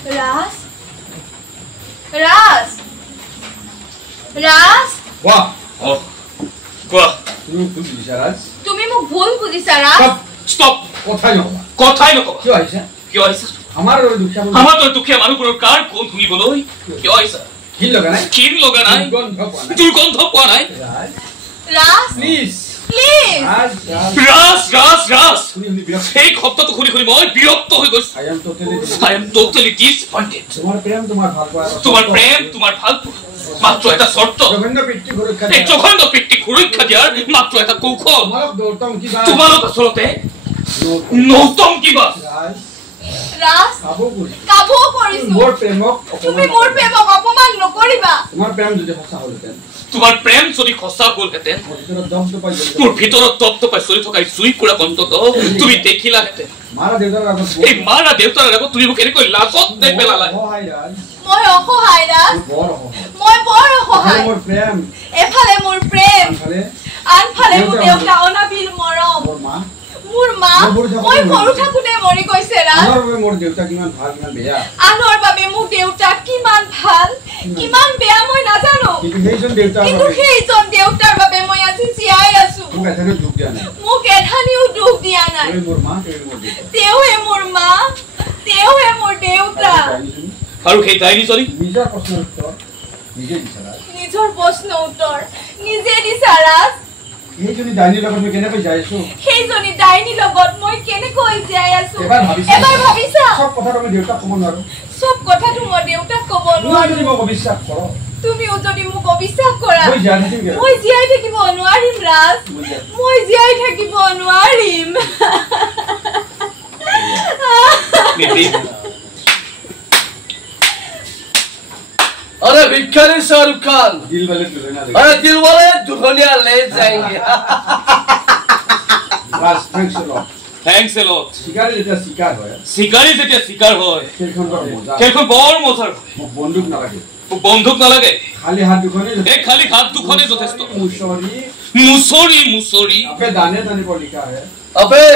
राज राज राज वाह কোৱা তুমি মোক ভুল বুজিছা ৰাজ স্টপ কথাই নকবা কিয় আহিছা আমাৰ দুখীয়া মানুহবোৰৰ কাৰ কোন শুনিবলৈ কিয় আহিছা কিন লগা নাই দুৰ্গন্ধ পোৱা নাই ৰাজ প্লিজ ৰাজ ৰাজ এই শব্দটো শুনি মই বিৰক্ত হৈ গৈছো I am totally disappointed তোমাৰ প্ৰেম তোমাৰ ভাল মাত্ৰ এটা শৰ্ত এই জঘন্য পিতৃ সুৰক্ষা দিয়াৰ মাত্ৰ এটা কৌশল তোমালোক আচলতে নৌতম কিবা ৰাজ কাবু কৰিছো মোৰ প্ৰেমক অপমান নকৰিবা তোমাৰ প্ৰেম যদি সঁচা হলহেঁতেন মোৰ ভিতৰত দপদপাই চলি থকা জুই কুৰা কণ্ঠত তুমি দেখিলাহেঁতেন এই মাৰা দেউতাৰ আগত তুমি মোক এনেকৈ লাজত নেপেলালা মই অসহায় ৰাজ মই বৰ অসহায় এফালে মোৰ প্ৰেম আনফালে মোৰ দেউতা অনাবিল মৰম মোৰ মা মই সৰু থাকোতে মৰি গৈছে ৰাজ মোৰ দেউতা কিমান ভাল কিমান বেয়া আনৰ বাবে মোৰ দেউতা কিমান ভাল কিমান বেয়া মই নাজানো কিন্তু সেইজন দেউতাৰ বাবে মই আজি জীয়াই আছো মোক এঠানিও দুখ দিয়া নাই তেওঁহে মোৰ মা তেওঁহে মোৰ দেউতা আৰু সেই ডাইনীজনী নিজৰ প্ৰশ্ন উত্তৰ নিজে দিছা ৰাজ সেইজনী ডাইনীৰ লগত মই কেনেকৈ যাই আছো সেইজনী ডাইনীৰ লগত মই কেনেকৈ যাই আছো এবাৰ ভাবিছা সব কথা তুমি দেউতাক ক'ব নোৱাৰো সব কথাটো মই দেউতাক ক'ব নোৱাৰো তুমি মোক অবিশ্বাস কৰা তুমিও যদি মোক অবিশ্বাস কৰা মই জীয়াই থাকিব নোৱাৰিম ৰাজ মই জীয়াই থাকিব নোৱাৰিম अरे भिखारी शाहरुख खान अरे दिल वाले दुल्हनिया ले जाएंगे बस थैंक्स अ लॉट शिकारी जेटा शिकार হয় খেলখন বৰ মজাৰ বন্দুক নালাগে খালি হাত দুখনে যথেষ্ট মুছৰি अबे दाने दाने पर लिखा है अबे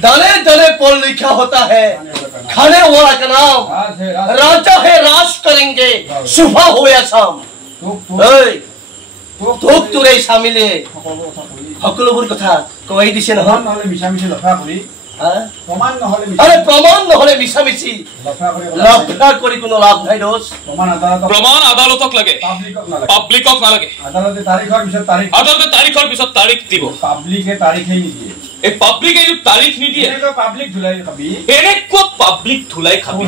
दाने दाने पर लिखा होता है खाने वाला का नाम राजा है राज करेंगे सुबह हो या शाम তোক তোৰে সামিলে সকলোবোৰ কথা কৈ দিছে নহয় নহলে মিছামিছি লফা কৰি প্ৰমাণ নহলে মিছামিছি লফা কৰি কোনো লাভ নাই দোষ প্ৰমাণ আদালতক লাগে পাব্লিকক নালাগে আদালতে তাৰিখৰ পিছত তাৰিখ দিব পাব্লিকে তাৰিখই নিদিয়ে এই পাব্লিক এই তাৰিখ নিদিয়ে এনেকুৱা পাব্লিক ধুলাই খাবি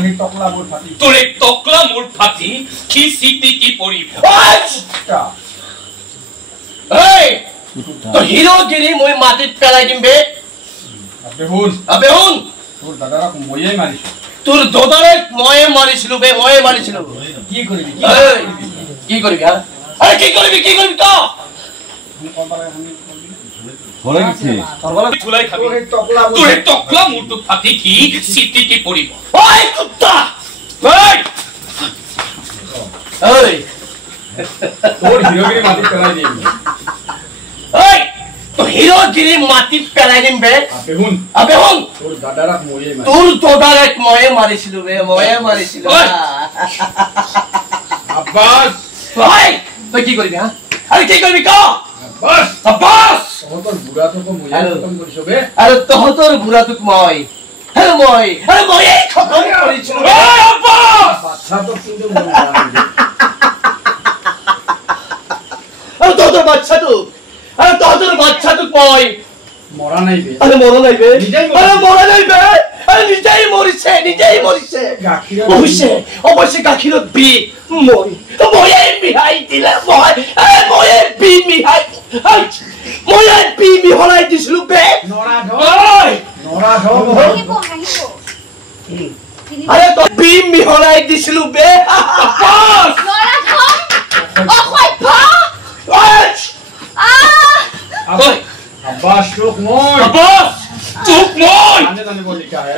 তোৰ এই টকলা মোৰ ফাটি কি চিটি কি পৰিব এই তো হিৰোগিৰি মই মাটিত পেলাই দিম বে আবে হুন তোৰ দাদাক ময়ে মাৰিছো তোৰ দাদাক ময়ে মাৰিছিলো বে ময়ে মাৰিছিলো কি কৰিবি আরে কি করবি ক হলে কি তরবালা ধুলাই খাবি তোর এই টকলা মুটু ফাটি কি সিটি কি পড়িব ওই কুত্তা ওই তোর হিরোগিরি মাটি পেলাই দিম ওই তো হিরোগিরি মাটি পেলাই দিম বে আবে হুন তোর দাদাক ময়ে মারিছিল বে ময়ে মারিছিল আব্বাস ওই তুই কি করবি হ্যাঁ আরে কি করবি ক আব্বাস তোর বুড়া তো ময়ে খতম করিছ বে আরে তোর বুড়া তো মই আরে ময়ে খতম করিছিল ওই আব্বাস বাচ্চা তো কিন্তু তোর বাচ্চা তো মই মরা নাই বে আরে মরা নাই বে আরে নিজেই মরিছে অবশ্যই গাখীৰত বি ময়ে মিহাই দিলে ময়ে বি মিহলাই দিছিলো বে আরে তো বি মিহলাই দিছিলো বে আব্বাস চোখ মই দানে पर लिखा है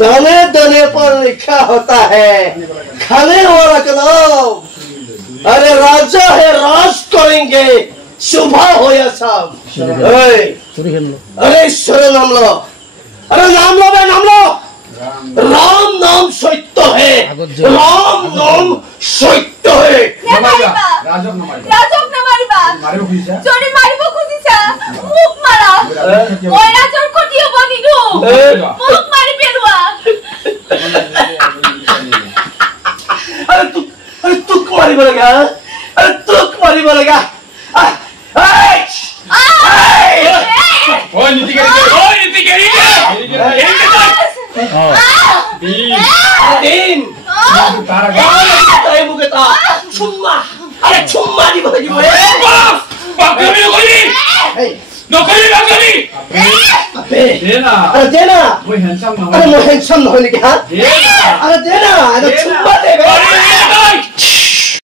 दाने दाने पर लिखा होता है खाने वाला का नाम अरे राजा है राज करेंगे सुबह हो या शाम अरे ईश्वर नाम लो अरे नाम लो राम नाम सत्य है राजक नमारिबा जरी मारिब खुजिसा मुख मारा ओइ राजर खटी हबो निदु मुख मारि पेलुआ अरे तू मारिब लगा अरे तू मारिब लगा ओइ नीति केरी दिन तारा मुकेता छुम्मा अरे छुम्मा दी बोली बोले बाकरी नौकरी अबे देना अरे देना वो हैंडसम ना हो क्या देना अरे देना अरे छुम्मा दे बे